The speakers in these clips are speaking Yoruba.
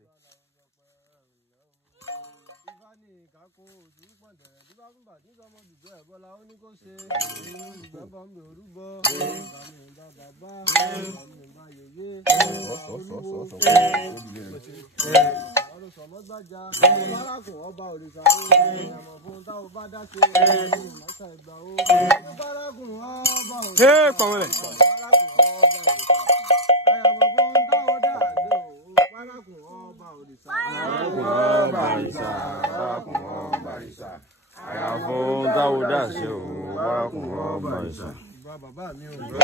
ṣe. Ifá ní ìkákó ojú pọ̀ndẹ̀rẹ̀ bí bá fún bàtí sọmọ dùgbò ẹ̀ bọ́lá ó ní kó ṣe ìgbẹ́bọ̀ ń bè orúbọ ìbámu ìbá bàbá ìbámu ìbá yèyé olúwo ọdún sọmọgbàjà bárakùn ọba òrìṣà ẹ̀mọ̀ fún táwọn bá dá ṣe mọ́tà ìgbà ó bárakùn ọba òrìṣà bárakùn ọba òrìṣà ẹ̀mọ̀ fún táwọn dá ṣe bárakùn ọba òrìṣà. Àyàfún táwọn dá sí o, bárakùn ọba ìṣà. Bàbá mi ò gbọ́.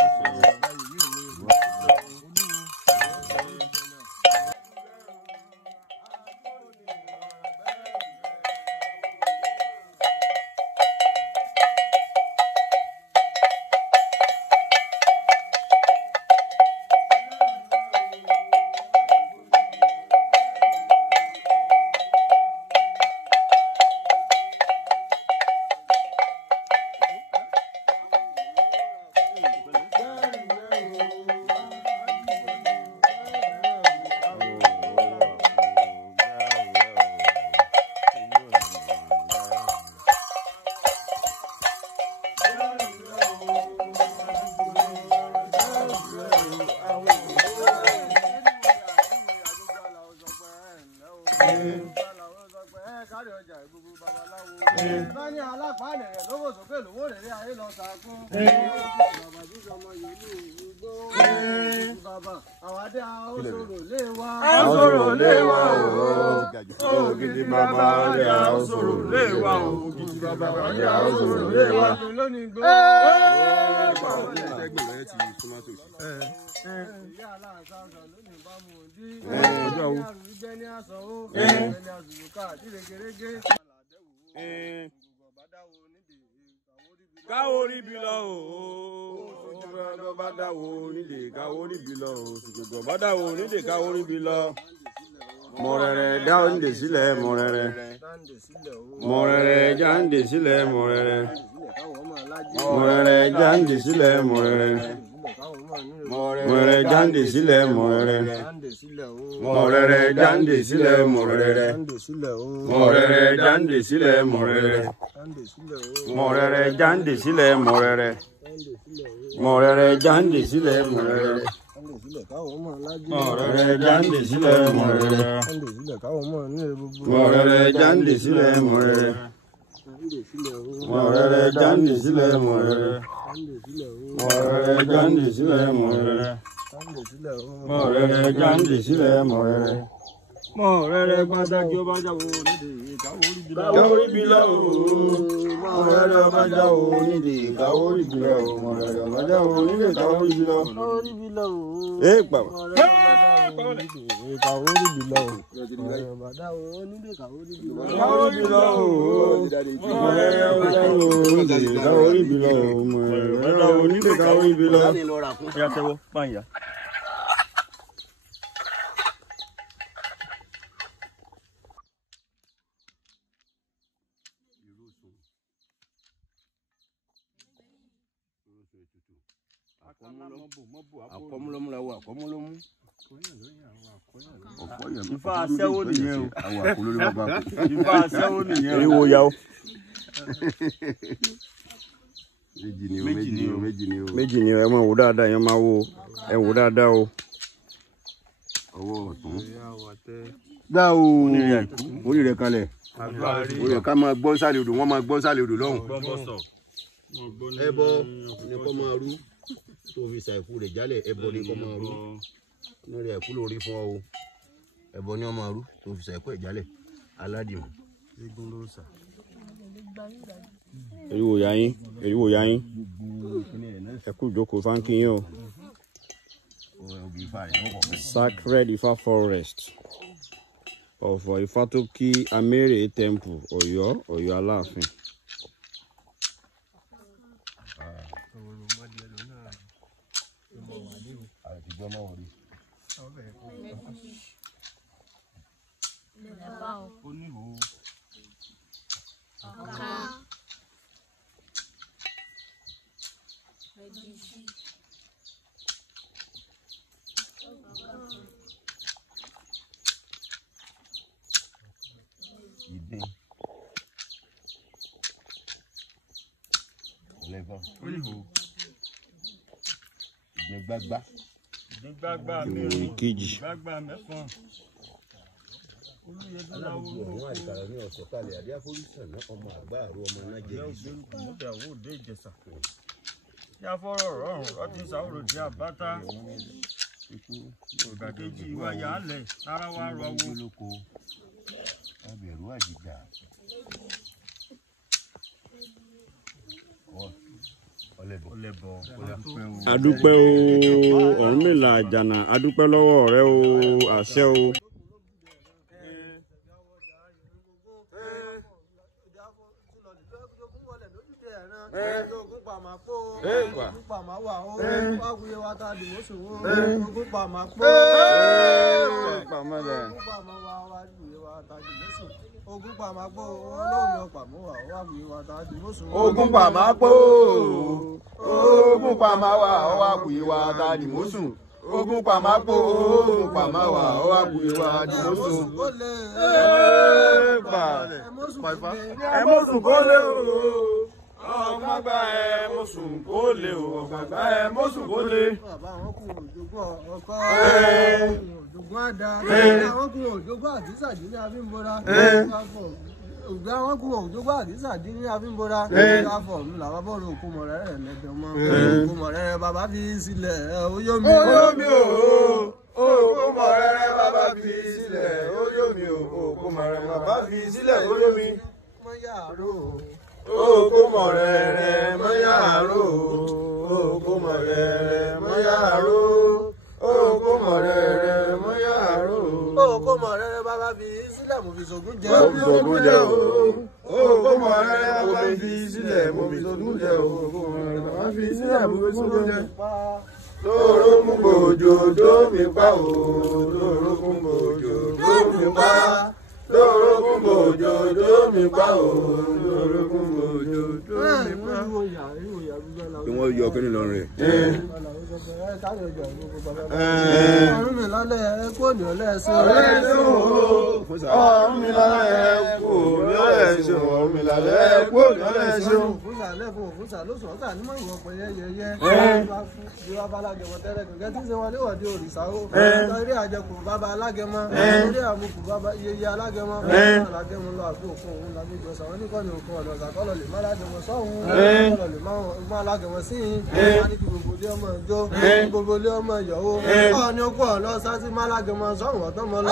Bani alápàálẹ̀ rẹ̀ lówó sókè lówó rẹ̀ ayé lọ sàkún. Bàbá jíjọ ọmọ yìí igbó. Bàbá àwádé àhóṣòro lé wa. Àhóṣòro lé wa o. Ògidì bàbá àwádé àhóṣòro lé wa o. Ògidì bàbá àwádé àhóṣòro lé wa. Lónìí gbó. Ìyá aláǹsáǹsà lónìí bá mú un dí. Ìyá àrùn ìgbẹ́ ní àsán ó. Ẹni àzùzùká àti rẹ̀gẹ̀rẹ̀gẹ̀. Káwo ríbi lọ o, ṣùgbọ́n bá dáwọ́ nílé káwo ríbi lọ o, ṣùgbọ́n bá dáwọ́ nílé káwo ríbi lọ. Mọ̀rẹ̀rẹ̀ dáwọ́ nílé sílẹ̀ mọ̀rẹ̀rẹ̀. Mọ̀rẹ̀rẹ̀ jáǹdè sílẹ̀ mọ̀rẹ̀rẹ̀. Mọ̀rẹ̀rẹ̀ jáǹdè sílẹ̀ mọ̀rẹ̀rẹ̀. Mọ̀rẹ̀rẹ̀ jáǹdè sílẹ̀ mọ̀rẹ̀rẹ̀. Mọ̀rẹ̀rẹ̀ jáǹdè sílẹ̀ mọ̀rẹ̀rẹ̀. Mọ̀rẹ̀rẹ̀ jáǹdè sílẹ̀ mọ̀rẹ̀rẹ̀. Mọ̀rẹ̀rẹ̀ jáǹdè sílẹ̀ mọ̀rẹ̀rẹ̀. Mọ̀rẹ̀rẹ̀ jáǹdè sílẹ̀ mọ̀rẹ̀rẹ̀. Mọ̀rẹ̀rẹ̀ jáǹdè sílẹ̀ mọ̀rẹ̀rẹ̀. Mọ̀rẹ̀rẹ̀ jáǹdè sílẹ̀ mọ̀rẹ̀rẹ̀. Mọ̀rẹ̀rẹ̀ jáǹdè sílẹ̀ mọ̀rẹ̀rẹ̀. Mọ̀rẹ̀rẹ̀ jáǹdè sílẹ̀ mọ̀rẹ̀rẹ̀. Mọ̀rẹ̀rẹ̀ jáǹdè sílẹ̀ mọ̀rẹ̀rẹ̀. Mọ̀rẹ̀rẹ̀ pàtàkì ọba jáwó nídìí káwó ríbi lọ o. Mọ̀rẹ̀rẹ̀ ọba jáwó nídìí káwó ríbi lọ o. Mọ̀rẹ̀rẹ̀ ọba jáwó nídìí káwó ríbi lọ. Ẹ gbà wá. Káwó ríbi lọ o. Ọba jáwó nídìí káwó ríbi lọ. Káwó ríbi lọ o. Mọ̀rẹ̀rẹ̀ ọba jáwó nídìí káwó ríbi lọ o. Mọ̀rẹ̀rẹ̀ ọba jáwó nídìí káwó ríbi lọ. Ìyá tẹ́wọ́ báyìí. Àkọ́múlọ́mú la wọ àkọ́múlọ́mú. Ifá aṣẹ́wó nìyẹn o. Àwọn àkólórí bàbá kò. Ifá aṣẹ́wó nìyẹn o. Eriwo ya o. Méjì ni o. Ẹ máa wò dáadáa, ẹ máa wò. Ẹ wò dáadáa o. Ọwọ́ ọ̀tún. Gbá o. Orí rẹ̀ kalẹ̀. Orí rẹ̀ ká máa gbọ́ sálẹ̀ odò, wọ́n máa gbọ́ sálẹ̀ odò lọ́hùn. Ẹbọ ni kò máa rú. Tó fi ṣàìkú rẹ̀ jálẹ̀ ẹbọ ni kò máa rú. Ní rẹ̀ kú lórí fún ọ o. Ẹbọ ni wọ́n máa rú. Tó fi ṣàìkú ẹ̀ jálẹ̀ aládìmọ̀. Eégún ló sà. Eriwo ya yín, eriwo ya yín. Ẹ kú ìjókòó fáńkì yín o. Sacred Ifa Forest of Ifatoki Amere Temple, Ọ̀yọ́, Ọ̀yọ́ Aláàfin. Ìgbàgbà. Ìgbàgbà mi kejì. Ìgbàgbà mẹ́fọn. Alábùkù ọ̀hún àìkàrà ní ọ̀sọ̀kalẹ̀ àdé àforísàn náà ọmọ àgbà àrò ọmọ náà jẹ́ ìṣẹ́. Mọ́tẹ̀ owó òde Ìjẹ̀ṣà. Yá fọ́rọ̀ rọrùn ọtí sàwòrò di àbáta. Ìgbà kejì ìwà yà á lẹ̀ rárá wá rọ owó. Olóko abẹ̀rù àjìjà. Adúpẹ́ o Ọ̀rúnmìlà Àjànà adúpẹ́ lọ́wọ́ rẹ o àṣẹ o. Ogun pa máa pọ̀ olóòmì ọ̀pá mọ́ wà wá wí wá tá a di mọ́sùn. Ogun pa máa pọ̀ ogun pa máa wà wá wí wá tá a di mọ́sùn. Ogun pa máa pọ̀ ogun pa máa wà wá wí wá di mọ́sùn. Ẹ mọ́sùn kó lé o. Ọgbàgbà ẹ mọ́sùn kó lé o. Ọgbàgbà ẹ mọ́sùn kó lé. Bàbá àwọn kù òjògbọ́n ọkọ òjògbọ́n àdá àwọn kù òjògbọ́n àdísàdí ní abímbora ògbà àwọn kù òjògbọ́n àdísàdí ní abímbora káfọ̀ mi làwọn bọ́ọ̀lù òkú mọ̀rẹ́ rẹ̀ lẹ́dọ̀ mọ́ òkú mọ̀rẹ́ rẹ̀ bàbá fi sílẹ̀ oyómi òkú mọ̀rẹ́ rẹ̀ bàbá fi sílẹ̀ oyómi òkú mọ̀rẹ́ rẹ̀ bàbá fi sílẹ̀ oyómi mọ́yàrá òkú mọ̀rẹ́ rẹ̀ mọ́yàrá òkú mọ̀rẹ́ rẹ̀ mọ́yàrá òkú mọ̀rẹ́ rẹ̀ mọ́yàrá òkú mọ̀rẹ́ rẹ̀ bàbá fi sílẹ̀ mo fi sògùn jẹ́ mo fi sògùn jẹ́ òkú mọ̀rẹ́ rẹ̀ bàbá fi sílẹ̀ mo fi sògùn jẹ́ òkú mọ̀rẹ́ rẹ̀ bàbá fi sílẹ̀ mo fi sògùn jẹ́. Lórúkún bòjò dómi pa o lórúkún bòjò dómi pa lórúkún bòjò dómi pa o lórúkún bòjò dómi pa. Kí wọ́n yọ kí ni lọ rẹ̀. Ọ̀rúnmìlà ẹ̀kú òní ọ̀lẹ́sìn. Ọ̀rúnmìlà ẹ̀kú òní ọ̀lẹ́sìn. Ọ̀rúnmìlà ẹ̀kú òní ọ̀lẹ́sìn. Òfúsà lẹ́fún òfúsà lóṣù ọ̀tà ní mọ̀ ìwọ̀n pẹ̀lẹ́ yẹyẹ. Ìwà bá alágẹmọ tẹ́lẹ̀ kẹ̀kẹ́ tí ń ṣe wọn léwọ̀dí òrìṣà ó. Orí àjẹkù bàbá alágẹmọ. Orí àmukù bàbá yẹyẹ alágẹmọ. Alágẹmọ lọ àgbo òkun òun làbí ìjọsà wọn ní kọ́ni òkun ọ̀nà ọ̀sàkọ́lọ̀ lè má alágẹmọ sọ́hun. Kọ́lọ̀ lè má alágẹmọ sí i. Wọ́n ní kí gbogbo ilé ọmọ ìjó. Gbogbo ilé ọmọ ìyọ̀wó. Ọ̀ọ́ni okú ọ̀nà ọ̀sá tí má alágẹmọ sọ́hun ọ̀tọ́mọ lọ.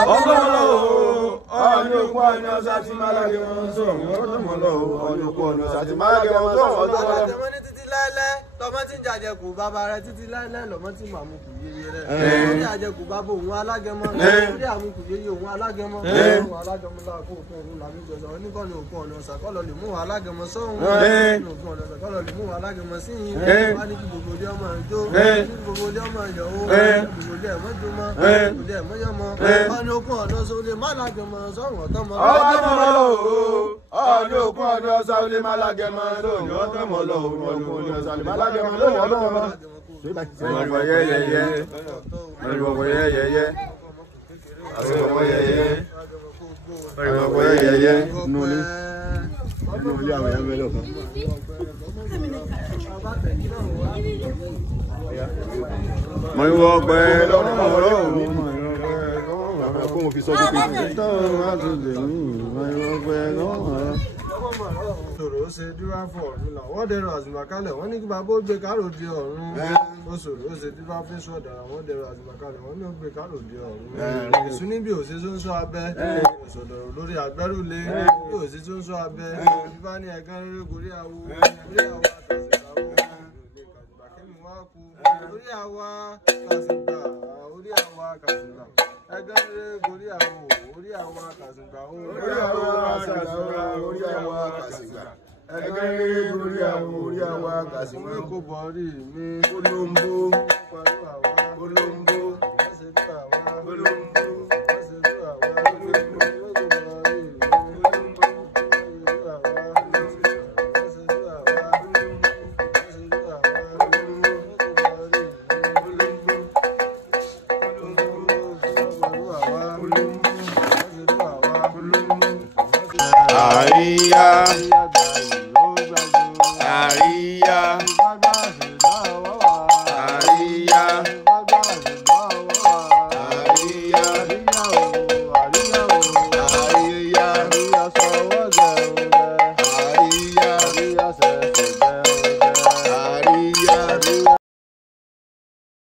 Ọ̀ọ́ni okú ọ̀nà ọ̀sá tí má alágẹmọ sọ́hun ọ̀tọ́mọ lọ. Ọ̀ọ́ni okú ọ̀nà ọ̀sá tí má alágẹmọ sọ́hun ọ̀tọ́mọ lọ. Alágẹmọ ní títí láéláé lọ́mọ tí ń jàjẹkù bàbá rẹ̀ títí láéláé lọ́mọ tí màmú kù yeye rẹ̀. Orí àjẹkù bàbá òun alágẹmọ. Orí àmukù yeye òun alágẹmọ. Òun alágẹmọ láàkó òkun òun làmí jọsọ. Oníkọ́ni òkun ọ̀nà ọ̀sàkọ́lọ̀ lè mú alágẹmọ sọ́hun. Òkun ọ̀nà ọ̀sàkọ́lọ̀ lè mú alágẹmọ sí yín. Wọ́n ní kí gbogbo ilé ọmọ ìjó. Kí gbogbo ilé ọmọ ìyọ̀wó. Gbogbo ilé ẹ̀mọ́ jó mọ́. Gbogbo ilé ẹ̀mọ́ yọ̀ mọ́. Ọ̀nà òkun ọ̀nà ọ̀sà olè má alágẹmọ sọ́hun ọ̀tọ́mọ lọ. Ọ̀tọ́mọ lọ ọ̀nà òkun ọ̀nà ọ̀sà olè má alágẹmọ lóhùn ọ̀tọ́mọ lọ. Ọ̀nà òkun ọ̀nà ọ̀sà olè má alágẹmọ lóhùn ọ̀tọ́mọ lọ. Ọmọ yẹ́yẹ́yẹ́ ọmọ yẹ́yẹ́yẹ́ ọmọ yẹ́yẹ́ ọmọ yẹ́yẹ́yẹ́ nulẹ̀ nulẹ̀ àwọn ẹ̀mẹ́ lọ́kàn. Mo ń wọ ọgbẹ́ lọ́rùn ọ̀rọ̀ mi. Kó mo fi sọ́jú pé títọ́ máa tún lè ní ìmọ̀ ọgbẹ́ lọ́rùn ọ̀rọ̀. Òṣòro ó ṣe dúrà fún Ọ̀rúnmìlà wọ́n dẹ̀rọ àzùmàkálẹ̀ wọ́n ní kí bàbá ó gbé kárò di ọ̀run. Òṣòro ó ṣe dúrà fún sọ̀dàrà wọ́n dẹ̀rọ àzùmàkálẹ̀ wọ́n ní ó gbé kárò di ọ̀run. Èṣù níbi òṣè tó ń sọ abẹ́ òṣòdòrò lórí agbẹ́rùlé bí òṣè tó ń sọ abẹ́ ìbá ní ẹ̀gán rere gorí àwo orí àwa kàṣìgbà kẹ́mi wá kú orí àwa kàṣìgbà orí àwa kàṣìgbà ẹ̀gán rere gorí àwo orí àwa kàṣìgbà orí àwa kàṣìgbà orí àwa kàṣìgbà ẹgbẹ́ lórí àwọn orí àwa kàṣìgbà kò bọ́rí mi olóńgbò pẹ̀lú àwa olóńgbò ẹsẹ̀ tó àwa olóńgbò ẹsẹ̀ tó àwa olóńgbò kò bọ́rí mi olóńgbò ẹsẹ̀ tó àwa olóńgbò ẹsẹ̀ tó àwa olóńgbò ẹsẹ̀ tó àwa olóńgbò kò bọ́rí mi olóńgbò pẹ̀lú àwa olóńgbò ẹsẹ̀ tó àwa olóńgbò. Àríyá. Àríyá.